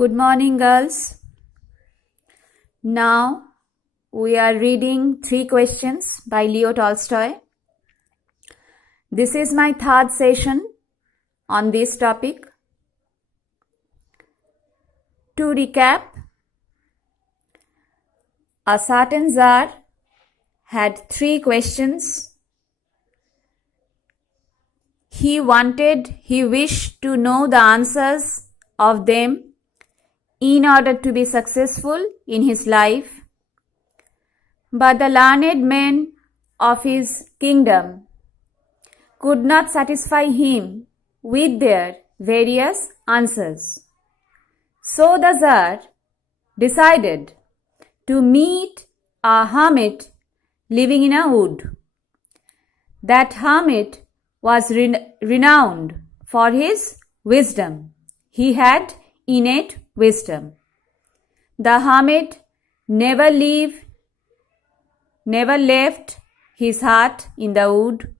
Good morning, girls. Now we are reading 3 questions by Leo Tolstoy. This is my third session on this topic. To recap, a certain Tsar had 3 questions. He wished to know the answers of them in order to be successful in his life. But the learned men of his kingdom could not satisfy him with their various answers. So the Tsar decided to meet a hermit living in a wood. That hermit was renowned for his wisdom. He had innate wisdom. The hermit never left his hut in the wood.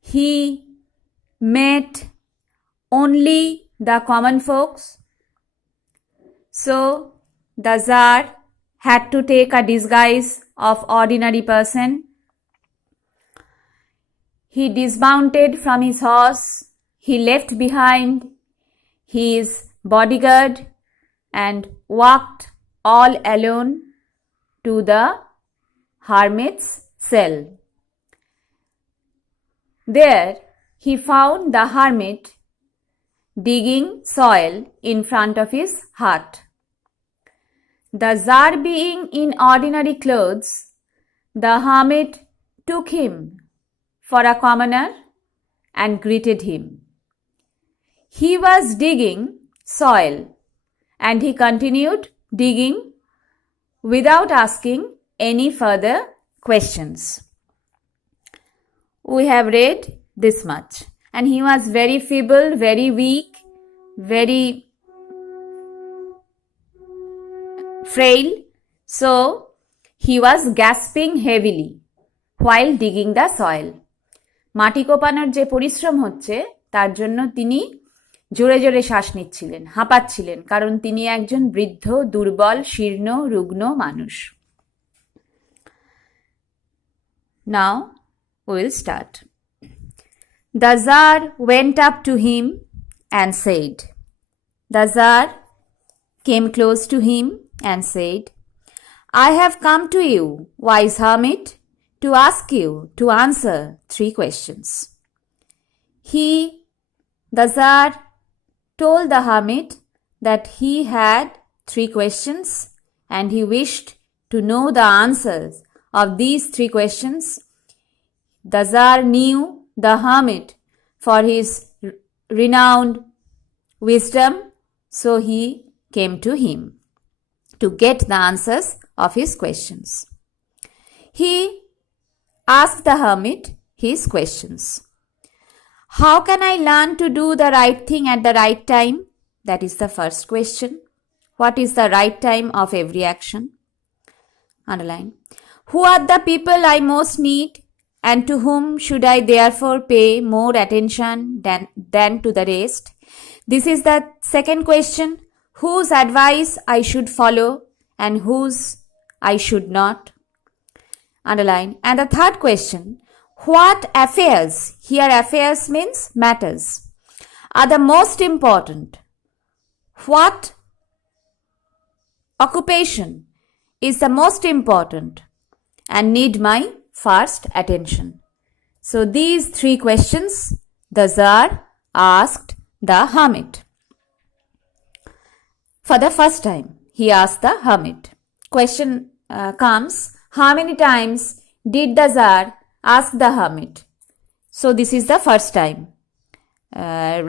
He met only the common folks. So the Tsar had to take a disguise of ordinary person. He dismounted from his horse. He left behind his bodyguard and walked all alone to the hermit's cell. There he found the hermit digging soil in front of his hut. The Tsar being in ordinary clothes, the hermit took him for a commoner and greeted him. He was digging soil and he continued digging without asking any further questions. We have read this much. And he was very feeble, very weak, very frail. So he was gasping heavily while digging the soil. মাটি কোপানোর যে পরিশ্রম হচ্ছে তার জন্য তিনি জোরে জোরে শ্বাস নিচ্ছিলেন, হাঁপাচ্ছিলেন, কারণ তিনি একজন বৃদ্ধ, দুর্বল, শীর্ণ, রুগ্ন মানুষ। Now we will start. The Tsar went up to him and said, The Tsar came close to him and said, I have come to you, wise hermit, to ask you to answer 3 questions. The Tsar told the hermit that he had 3 questions and he wished to know the answers of these 3 questions. The Tsar knew the hermit for his renowned wisdom, so he came to him to get the answers of his questions. He asked the hermit his questions. How can I learn to do the right thing at the right time? That is the first question. What is the right time of every action? Underline. Who are the people I most need, and to whom should I therefore pay more attention than to the rest? This is the second question. Whose advice I should follow and whose I should not? Underline. And the third question. What affairs, here affairs means matters, are the most important? What occupation is the most important and need my first attention? So these 3 questions the Tsar asked the hermit. For the first time, he asked the hermit. Question comes, how many times did the Tsar ask the hermit? So this is the first time.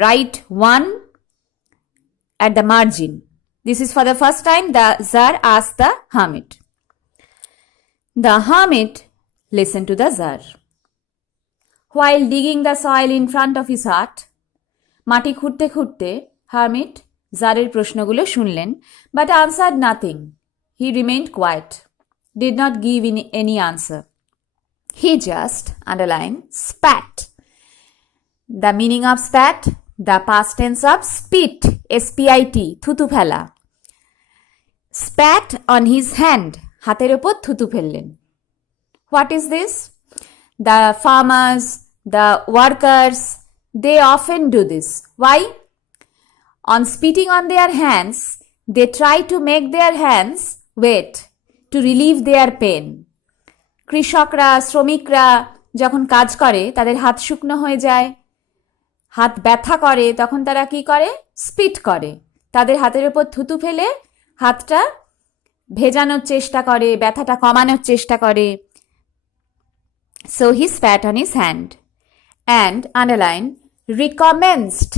Write 1 at the margin. This is for the first time the Tsar asked the hermit. The hermit listened to the Tsar. While digging the soil in front of his hut, মাটি খুঁড়তে খুঁড়তে hermit Tsar's প্রশ্নগুলো শুনলেন, but answered nothing. He remained quiet, did not give any answer. He just, underline, spat. The meaning of spat, The past tense of spit, spit, থুতু ফেলা. Spat on his hand, হাতের ওপর থুতু ফেললেন. What is this? The farmers, the workers, they often do this. Why? On spitting on their hands, they try to make their hands wet to relieve their pain. কৃষকরা, শ্রমিকরা যখন কাজ করে তাদের হাত শুকনো হয়ে যায়, হাত ব্যথা করে, তখন তারা কি করে? স্পিট করে, তাদের হাতের উপর থুতু ফেলে হাতটা ভেজানোর চেষ্টা করে, ব্যথাটা কমানোর চেষ্টা করে. So he spat on his hand. And underline, recommenced,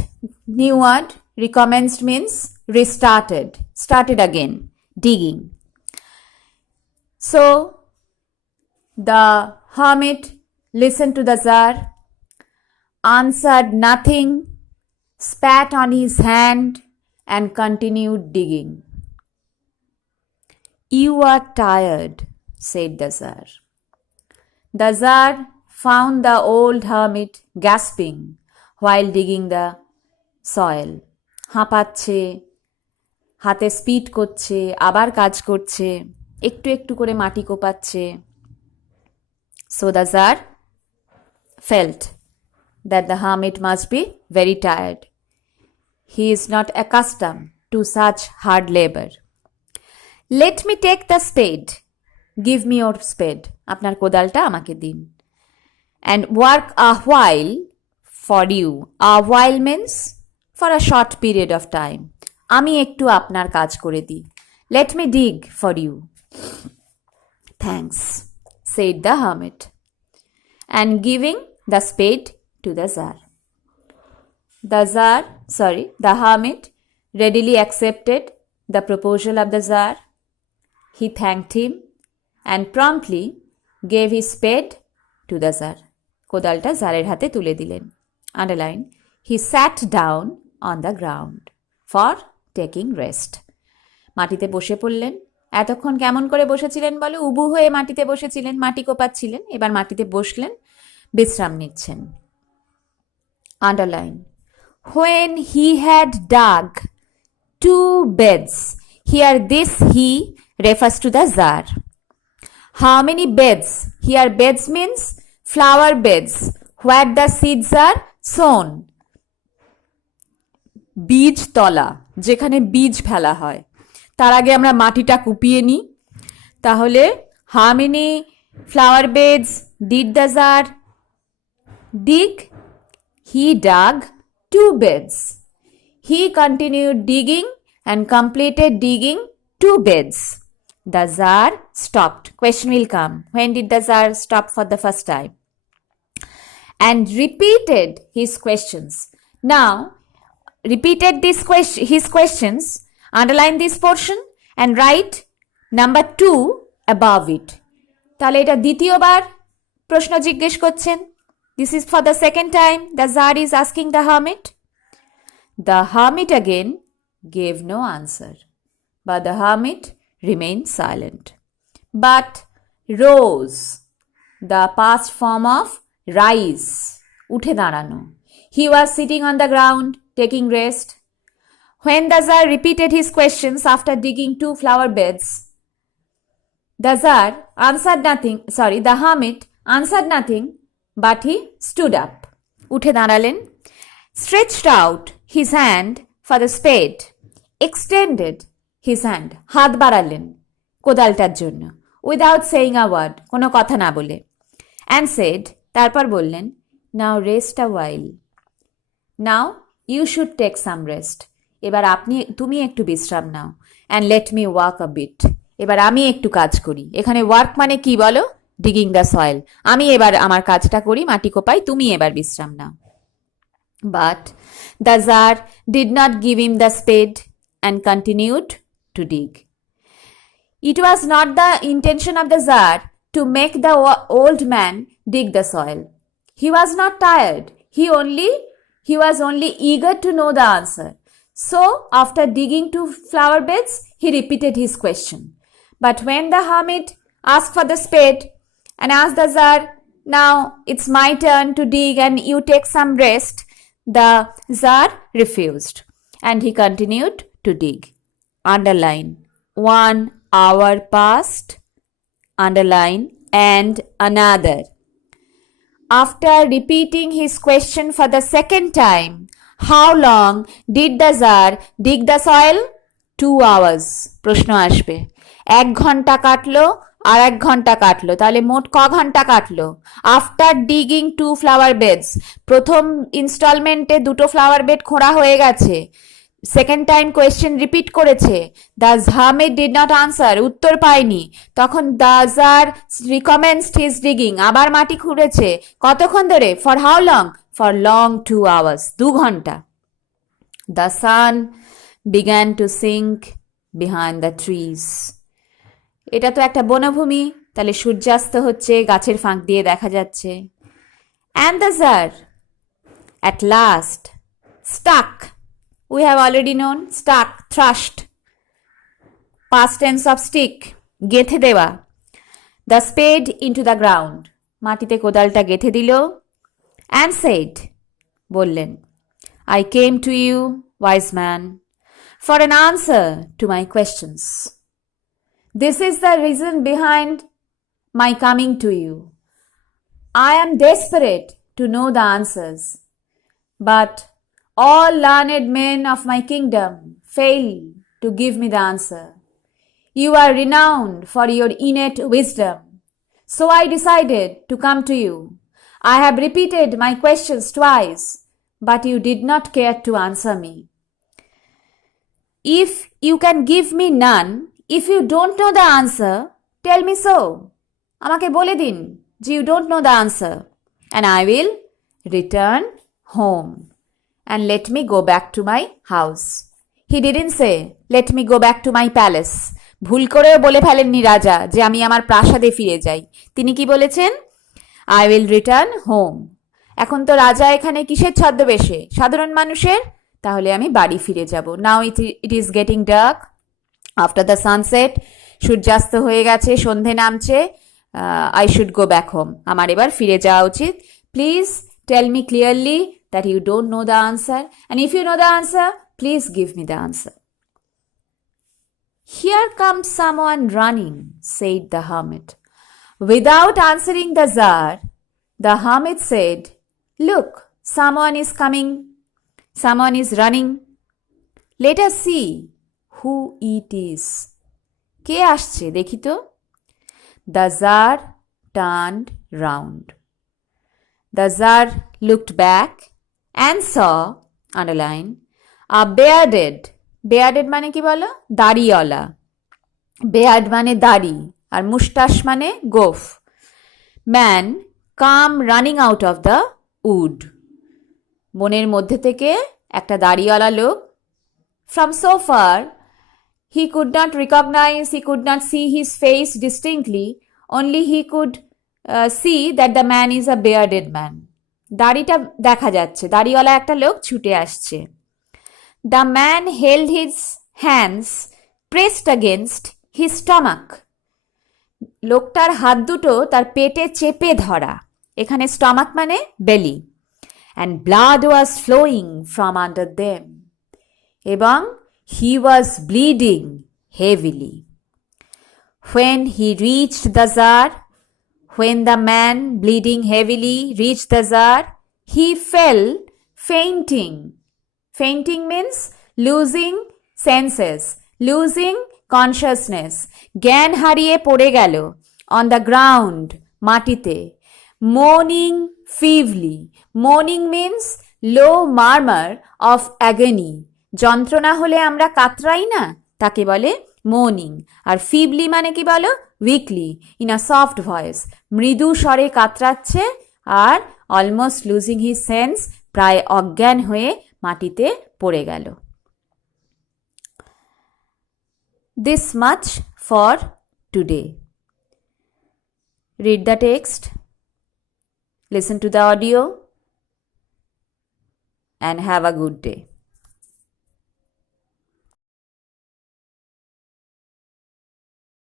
new word. Recommenced means restarted, started again, digging. So the hermit listened to the Tsar, answered nothing, spat on his hand, and continued digging. You are tired, said the Tsar. The Tsar found the old hermit gasping while digging the soil. হাঁপাচ্ছে, হাতে speed করছে, আবার কাজ করছে, একটু একটু করে মাটি কোপাচ্ছে. So the Tsar felt that the hermit must be very tired. He is not accustomed to such hard labor. Let me take the spade. Give me your spade. আপনার কোদালটা আমাকে দিন. And work a while for you. A while means for a short period of time. আমি একটু আপনার কাজ করে দিই. Let me dig for you. Thanks, said the hermit, and giving the spade to the Tsar. The hermit readily accepted the proposal of the Tsar. He thanked him and promptly gave his spade to the Tsar. কোদালটা জারের হাতে তুলে দিলেন. Underline, he sat down on the ground for taking rest. মাটিতে বসে পড়লেন. এতক্ষণ কেমন করে বসেছিলেন বলো? উবু হয়ে মাটিতে বসেছিলেন, মাটি কোপাচ্ছিলেন. এবার মাটিতে বসলেন, বিশ্রাম নিচ্ছেন. Underline, when he had dug 2 beds. Here this he refers to the Tsar. How many beds? Here beds means flower beds where the seeds are sown. বীজ তলা, যেখানে বীজ ফেলা হয়. তার আগে আমরা মাটিটা কুপিয়ে নিই. তাহলে how many flower beds did the Tsar dig? He dug 2 beds. He continued digging and completed digging 2 beds. The Tsar stopped. Question will come. When did the Tsar stop for the first time? And repeated his questions. Now, repeated his questions. Underline this portion and write number 2 above it. তাহলে এটা দ্বিতীয়বার প্রশ্ন জিজ্ঞেস করছেন. This is for the second time the Tsar is asking the hermit. The hermit again gave no answer, but the hermit remained silent. But rose, the past form of rise, উঠে দাঁড়ানো. He was sitting on the ground taking rest. When the Tsar repeated his questions after digging 2 flower beds, the hermit answered nothing, but he stood up. উঠে দাঁড়ালেন. Stretched out his hand for the spade. Extended his hand. হাত বাড়ালেন কোদালটার জন্য. Without saying a word. কোনো কথা না বলে. And said, তারপর বললেন, Now rest a while. Now you should take some rest. এবার তুমি একটু বিশ্রাম নাও. And let me work a bit. এবার আমি একটু কাজ করি. এখানে ওয়ার্ক মানে কি বলো? Digging the soil. আমি এবার আমার কাজটা করি, মাটি কোপাই, তুমি এবার বিশ্রাম নাও. But the Tsar did not give him the spade and continued to dig. It was not the intention of the Tsar to make the old man dig the soil. He was not tired. He was only eager to know the answer. So, after digging 2 flower beds, he repeated his question. But when the hermit asked for the spade and asked the Tsar, now it's my turn to dig and you take some rest, The Tsar refused, and he continued to dig. Underline. 1 hour passed. Underline. And another. After repeating his question for the second time, how long did the Tsar dig the soil? 2 hours. প্রশ্ন আসবে। 1 ঘন্টা কাটলো আর 1 ঘন্টা কাটলো, তাহলে মোট ক ঘন্টা কাটলো? আফটার ডিগিং 2 ফ্লাওয়ার বেডস, প্রথম ইনস্টলমেন্টে 2টো ফ্লাওয়ার বেড খোঁড়া হয়ে গেছে। সেকেন্ড টাইম কোয়েশ্চেন রিপিট করেছে। The Hamid did not answer, উত্তর পায়নি। তখন the jar recommenced his digging, আবার মাটি খুঁড়েছে। কতক্ষণ ধরে? For how long? For long 2 hours, 2 ঘন্টা। The sun began to sink behind the trees. এটা তো একটা বনভূমি, তাহলে সূর্যাস্ত হচ্ছে, গাছের ফাঁক দিয়ে দেখা যাচ্ছে। And the jar at last stuck, we have already known, stuck, thrust, past tense of stick, গেথে দেওয়া। the spade into the ground, মাটিতে কোদালটা গেথে দিল। and said, বললেন, I came to you, wise man, for an answer to my questions. This is the reason behind my coming to you. I am desperate to know the answers, but all learned men of my kingdom fail to give me the answer. You are renowned for your innate wisdom, so I decided to come to you. I have repeated my questions twice, but you did not care to answer me. If you can give me none, if you don't know the answer, tell me so. আমাকে বলে দিন যে you don't know the answer, and I will return home. And let me go back to my house. He didn't say, let me go back to my palace. ভুল করেও বলে ফেলেননি রাজা যে আমি আমার প্রাসাদে ফিরে যাই। তিনি কি বলেছেন? I will return home. এখন তো রাজা এখানে কিসের ছদ্মবেশে? সাধারণ মানুষের। তাহলে আমি বাড়ি ফিরে যাব। Now it is getting dark. After the sunset, সূর্যাস্ত হয়ে গেছে, সন্ধে নামছে। I should go back home. আমার এবার ফিরে যাওয়া উচিত। Please tell me clearly that you don't know the answer, and if you know the answer, please give me the answer. Here comes someone running, said the hermit. Without answering the Tsar, the hermit said, look, someone is coming, someone is running. Let us see who it is. কে আসছে দেখি তো? The Tsar turned round. The Tsar looked back and saw, underline, a bearded, bearded মানে কি বলো? দাড়িওয়ালা। beard মানে দাড়ি, আর মুস্টাশ মানে গোফ। man come running out of the wood, বনের মধ্যে থেকে একটা দাড়িওয়ালা লোক। from so far he could not recognize, he could not see his face distinctly, only he could see that the man is a bearded man. দাড়িটা দেখা যাচ্ছে, দাড়িওয়ালা একটা লোক ছুটে আসছে। The man held his hands pressed against his stomach. লোকটার হাত দুটো তার পেটে চেপে ধরা। এখানে স্টমাক মানে বেলি। And blood was flowing from under them. এবং he was bleeding heavily. When he reached the Tsar, when the man bleeding heavily reached the Tsar, he fell fainting. Fainting means losing senses, losing consciousness. জ্ঞান হারিয়ে পড়ে গেল on the ground, মাটিতে। moaning feebly. moaning means low murmur of agony. যন্ত্রণা হলে আমরা কাতরাই না, তাকে বলে moaning. আর feebly মানে কি বলো? weakly, in a soft voice. মৃদু স্বরে কাতরাচ্ছে আর অলমোস্ট লুজিং হিজ সেন্স, প্রায় অজ্ঞান হয়ে মাটিতে পড়ে গেল। This much for today. Read the text, listen to the audio, and have a good day.